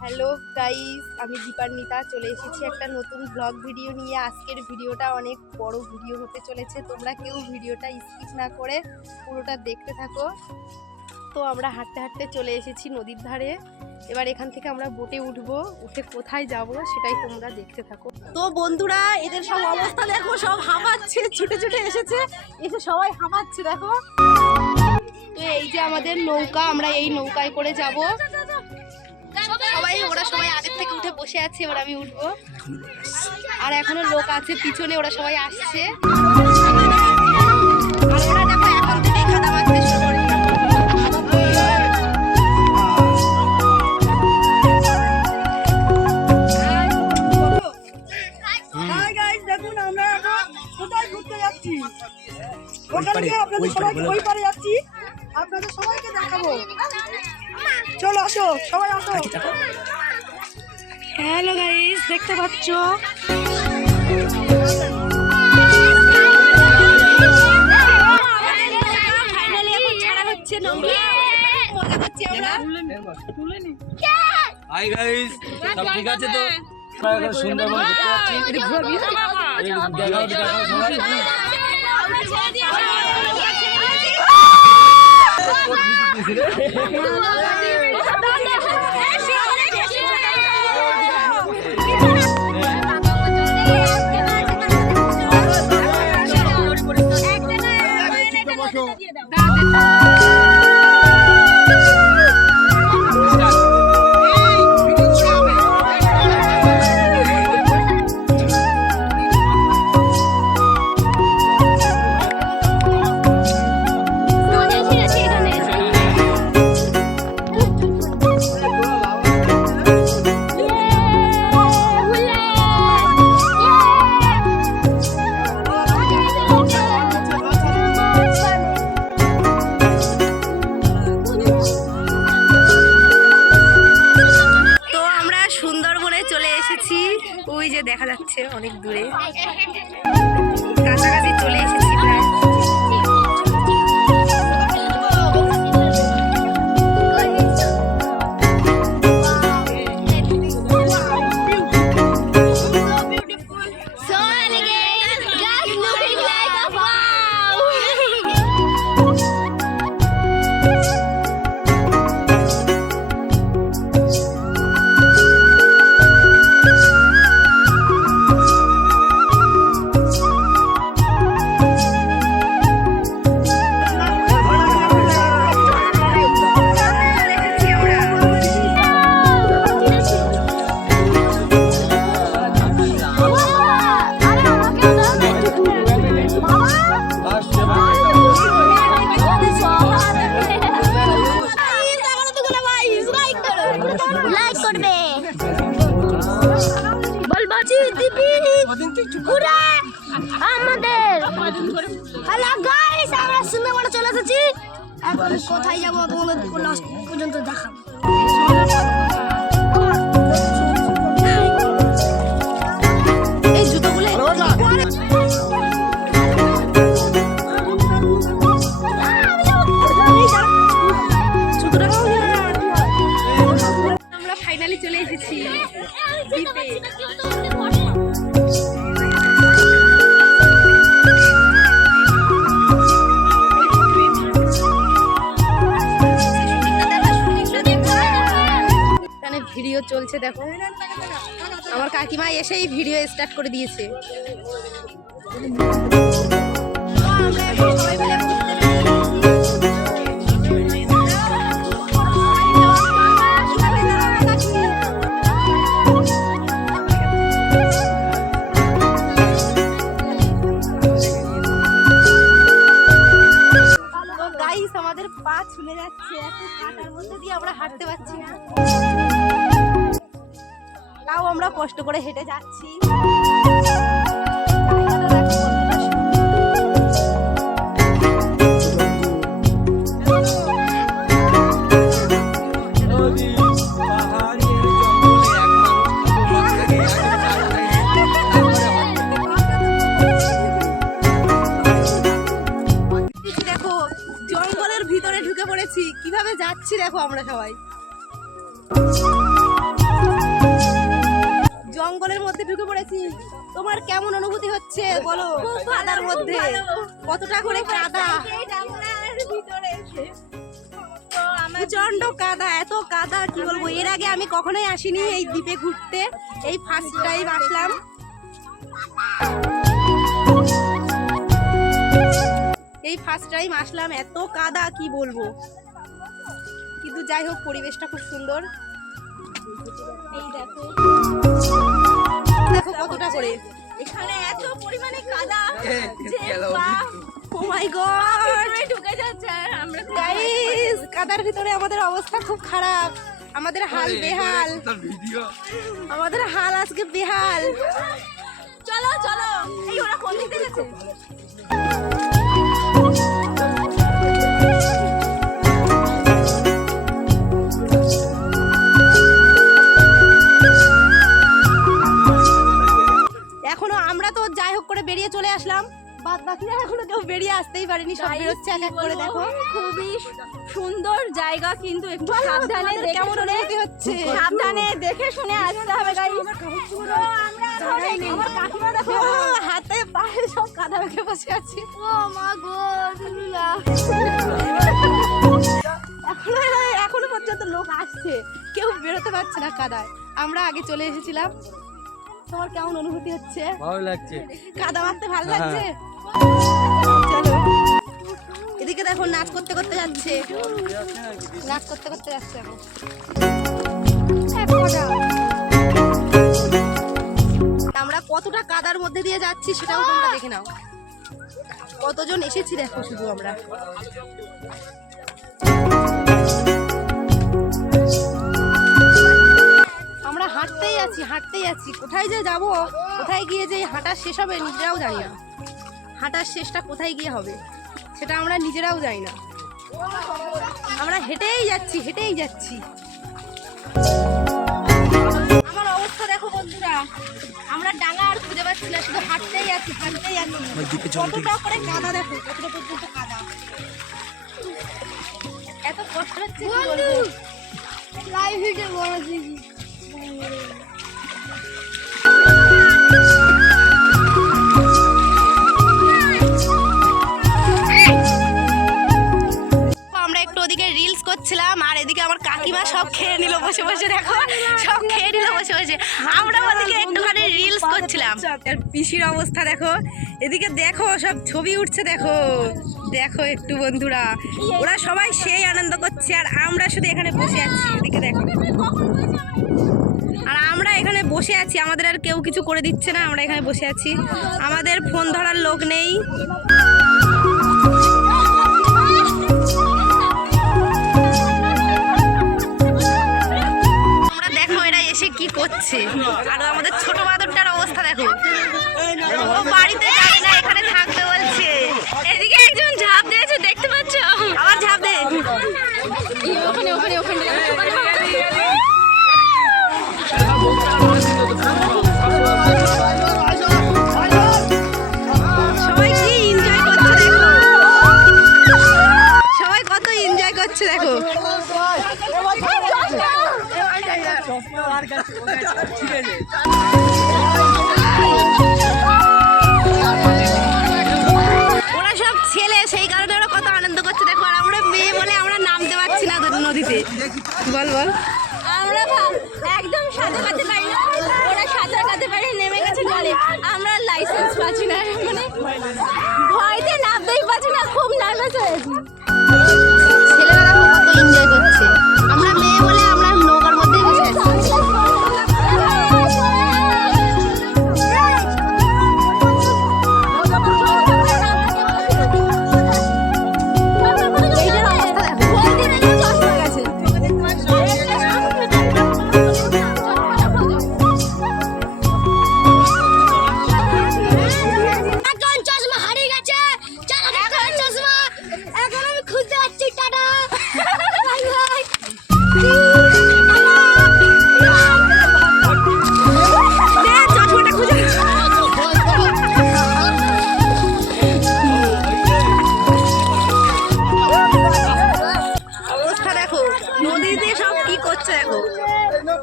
Hello guys আমি দীপান্বিতা। চলে এসেছি একটা নতুন ব্লগ ভিডিও নিয়ে। আজকের ভিডিওটা অনেক বড় ভিডিও হতে চলেছে। তোমরা কেউ ভিডিওটা স্কিপ না করে পুরোটা দেখতে থাকো। তো আমরা হাঁটতে হাঁটতে চলে এসেছি নদীর ধারে। এবার এখান থেকে আমরা বোটে উঠবো। উঠে কোথায় যাব সেটাই তোমরা দেখতে থাকো। তো বন্ধুরা, এদের সব অবস্থা দেখো, সব হামাচ্ছে, ছুটে ছুটে এসেছে। এসে সবাই হামাচ্ছে, দেখো। তো এই যে আমাদের নৌকা, আমরা এই নৌকায় করে যাব। সবাই, ওরা সবাই আগের থেকে উঠে বসে আছে, এবার আমি উঠবো। আর এখনও লোক আছে পিছনে, ওরা সবাই আসছে। হ্যালো গাইস দেখতে পাচ্ছ? হাই গাইস সব ঠিক আছে তো? সুন্দরবন ঘুরতে যাচ্ছি এই এখন কোথায় যাব তোমাদের লাস্ট পর্যন্ত দেখাবো। এই জুতোগুলো আমরা ফাইনালি চলে এসেছি। ভিডিও চলছে, দেখো। আমার কাকিমা এসেই ভিডিও স্টার্ট করে দিয়েছে। আমাদের পা ছুলে যাচ্ছে, এত কাটার মধ্যে দিয়ে আমরা হাঁটতে পারছি না। তাও আমরা কষ্ট করে হেঁটে যাচ্ছি। জঙ্গলের ভিতরে ঢুকে পড়েছি। কীভাবে যাচ্ছি দেখো আমরা সবাই। কেমন অনুভূতি হচ্ছে বলো? কাদার মধ্যে। কতটা করে কাদা? প্রচণ্ড কাদা এত কাদা কি বলব? এর আগে আমি কখনোই আসিনি এই দ্বীপে ঘুরতে। এই ফার্স্ট টাইম আসলাম। এই ফার্স্ট টাইম আসলাম এত কাদা কি বলব? কিন্তু যাই হোক পরিবেশটা খুব সুন্দর। এই দেখো। দেখো কতটা করে। এখানে এত পরিমাণে কাদা। ও মাই গড ঢুকে যাচ্ছে আমরা গাইস কাদার ভিতরে আমাদের অবস্থা খুব খারাপ। আমাদের হাল বেহাল। আমাদের হাল আজকে বেহাল। চলো চলো। এই ওরা কোন দিকে গেছে বাকিরা এখনও কেউ বেরিয়ে আসতেই পারেনি। সব বেরোচ্ছে এক এক করে দেখো। খুবই সুন্দর জায়গা কিন্তু একটু সাবধানে দেখে কেমন শুনে অনুভূতি হচ্ছে? সাবধানে দেখে শুনে আসতে হবে হাতে পায়ে সব কাদা রেখে বসে আছি। ও মা গো এখনও এখনও পর্যন্ত লোক আসছে। কেউ বেরোতে পারছে না কাদায়। আমরা আগে চলে এসেছিলাম। তোমার কেমন অনুভূতি হচ্ছে? ভালো লাগছে। কাদা মারতে ভালো লাগছে? চলো এদিকে দেখো, নাচ করতে করতে যাচ্ছে। নাচ করতে করতে যাচ্ছে আমরা কতটা কাদার মধ্যে দিয়ে যাচ্ছি সেটাও তোমরা দেখে নাও। কতজন এসেছি দেখো শুধু আমরা। আমরা হাঁটতেই আছি হাঁটতেই আছি। কোথায় যে যাব, কোথায় গিয়ে যে হাঁটা শেষ হবে নিজেরাও জানি না। হাঁটার শেষটা কোথায় গিয়ে হবে? সেটা আমরা নিজেরাও জানি না। আমরা হেঁটেই যাচ্ছি হেঁটেই যাচ্ছি। আমার অবস্থা দেখো বন্ধুরা আমরা ডাঙা আর খুঁজে পাচ্ছি না শুধু হাঁটতেই আছি হাঁটতেই আছি। কতটা করে কাদা দেখো কতটা পর্যন্ত কাদা। এত কষ্ট হচ্ছে লাইভ ভিডিও বড় দিদি পিসির অবস্থা দেখো। এদিকে দেখো, সব ছবি উঠছে দেখো। দেখো একটু বন্ধুরা, ওরা সবাই সেই আনন্দ করছে, আর আমরা শুধু এখানে বসে আছি। এদিকে দেখো। আর আমরা এখানে বসে আছি, আমাদের আর কেউ কিছু করে দিচ্ছে না, আমরা এখানে বসে আছি। আমাদের ফোন ধরার লোক নেই। তোমরা দেখো এরা এসে কি করছে। আর আমাদের ছোট বাড়িতে? ছেলে, সেই কারণে ওরা কত আনন্দ করছে। দেখো, আর আমরা মেয়ে বলে আমরা নামতে পারছি না নদীতে। বল বল। আমরা একদম সাঁতার কাটতে পারি না। ওরা সাঁতার কাটতে পারি, নেমে গেছে জলে আমরা লাইসেন্স পাচ্ছি না। মানে ভয়তে নামতেই পাচ্ছি না, খুব নার্ভাস হয়েছি।